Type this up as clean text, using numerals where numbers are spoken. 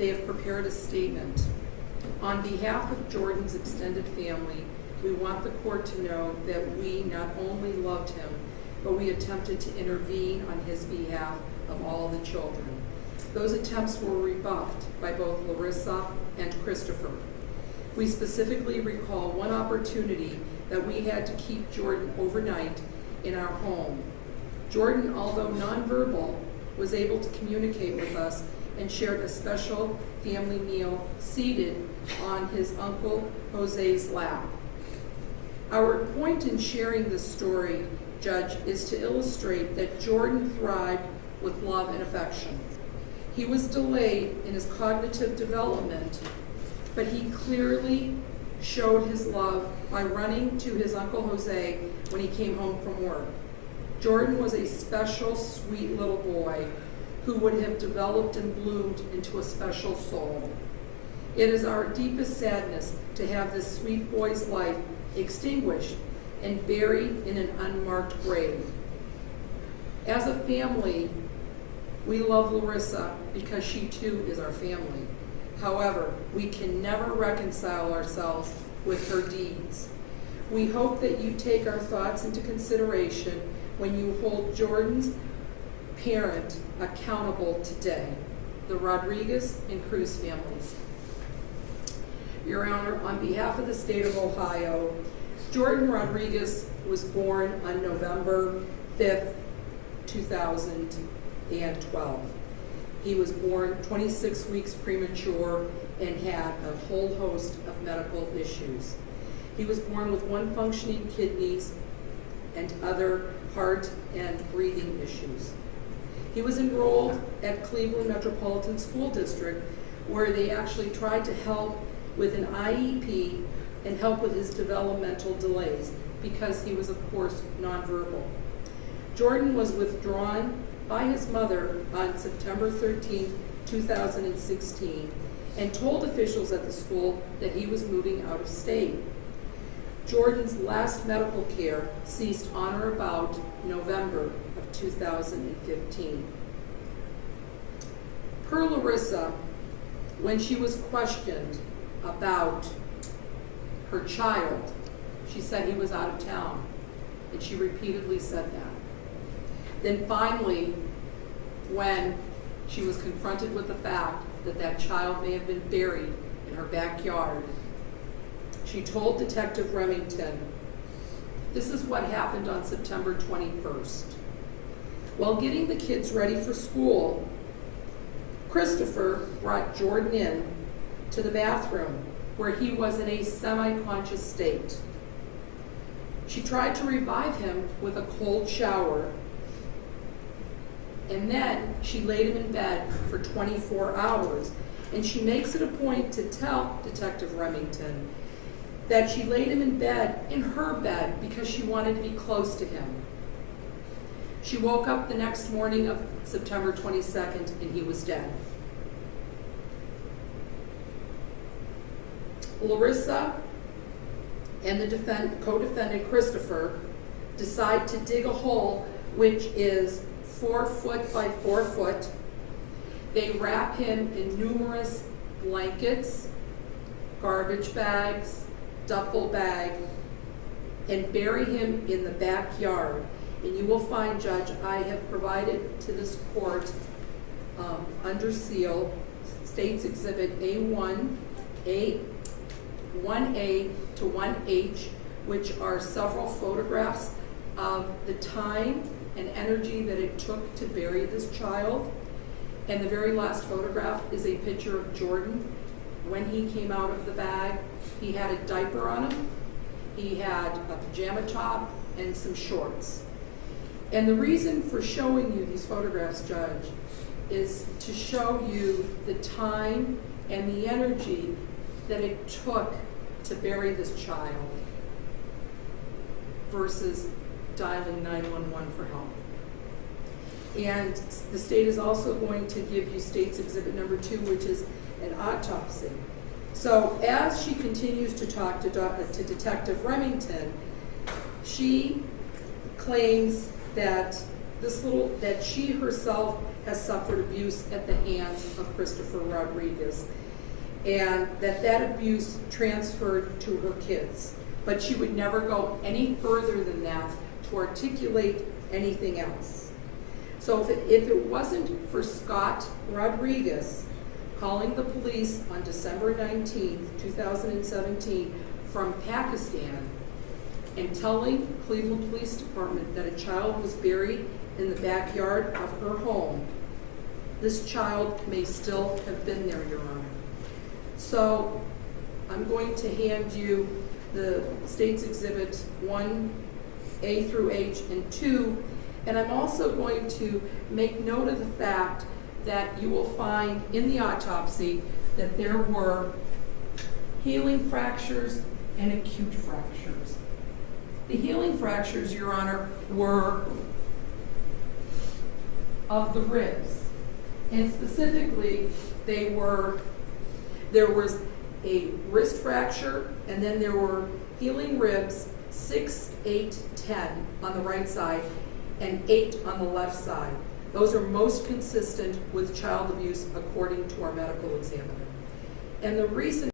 They have prepared a statement. On behalf of Jordan's extended family, we want the court to know that we not only loved him, but we attempted to intervene on his behalf of all the children. Those attempts were rebuffed by both Larissa and Christopher. We specifically recall one opportunity that we had to keep Jordan overnight in our home. Jordan, although nonverbal, was able to communicate with us and shared a special family meal seated on his Uncle Jose's lap. Our point in sharing this story, Judge, is to illustrate that Jordan thrived with love and affection. He was delayed in his cognitive development, but he clearly showed his love by running to his Uncle Jose when he came home from work. Jordan was a special, sweet little boy who would have developed and bloomed into a special soul. It is our deepest sadness to have this sweet boy's life extinguished and buried in an unmarked grave. As a family, we love Larissa because she too is our family. However, we can never reconcile ourselves with her deeds. We hope that you take our thoughts into consideration when you hold Jordan's parent accountable today, the Rodriguez and Cruz families. Your Honor, on behalf of the state of Ohio, Jordan Rodriguez was born on November 5th, 2012. He was born 26 weeks premature and had a whole host of medical issues. He was born with one functioning kidneys and other heart and breathing issues. He was enrolled at Cleveland Metropolitan School District, where they actually tried to help with an IEP and help with his developmental delays because he was, of course, nonverbal. Jordan was withdrawn by his mother on September 13, 2016, and told officials at the school that he was moving out of state. Jordan's last medical care ceased on or about November of 2015. Per Larissa, when she was questioned about her child, she said he was out of town, and she repeatedly said that. Then finally, when she was confronted with the fact that that child may have been buried in her backyard, she told Detective Remington, this is what happened on September 21st. While getting the kids ready for school, Christopher brought Jordan in to the bathroom where he was in a semi-conscious state. She tried to revive him with a cold shower, and then she laid him in bed for 24 hours. And she makes it a point to tell Detective Remington that she laid him in bed, in her bed, because she wanted to be close to him. She woke up the next morning of September 22nd, and he was dead. Larissa and the co-defendant Christopher decide to dig a hole which is 4 foot by 4 foot. They wrap him in numerous blankets, garbage bags, duffel bag, and bury him in the backyard. And you will find, Judge, I have provided to this court under seal State's Exhibit A1, 1A to 1H, which are several photographs of the time and energy that it took to bury this child. And the very last photograph is a picture of Jordan. When he came out of the bag, he had a diaper on him, he had a pajama top, and some shorts. And the reason for showing you these photographs, Judge, is to show you the time and the energy that it took to bury this child versus dialing 911 for help. And the state is also going to give you State's Exhibit number 2, which is an autopsy. So as she continues to talk to Detective Remington, she claims that that she herself has suffered abuse at the hands of Christopher Rodriguez, and that abuse transferred to her kids. But she would never go any further than that to articulate anything else. So if it wasn't for Scott Rodriguez calling the police on December 19th, 2017 from Pakistan and telling Cleveland Police Department that a child was buried in the backyard of her home, this child may still have been there, Your Honor. So I'm going to hand you the State's Exhibit 1A through H and 2, and I'm also going to make note of the fact that you will find in the autopsy that there were healing fractures and acute fractures. The healing fractures, Your Honor, were of the ribs, and specifically there was a wrist fracture, and then there were healing ribs 6, 8, 10 on the right side and 8 on the left side. Those are most consistent with child abuse according to our medical examiner. And the reason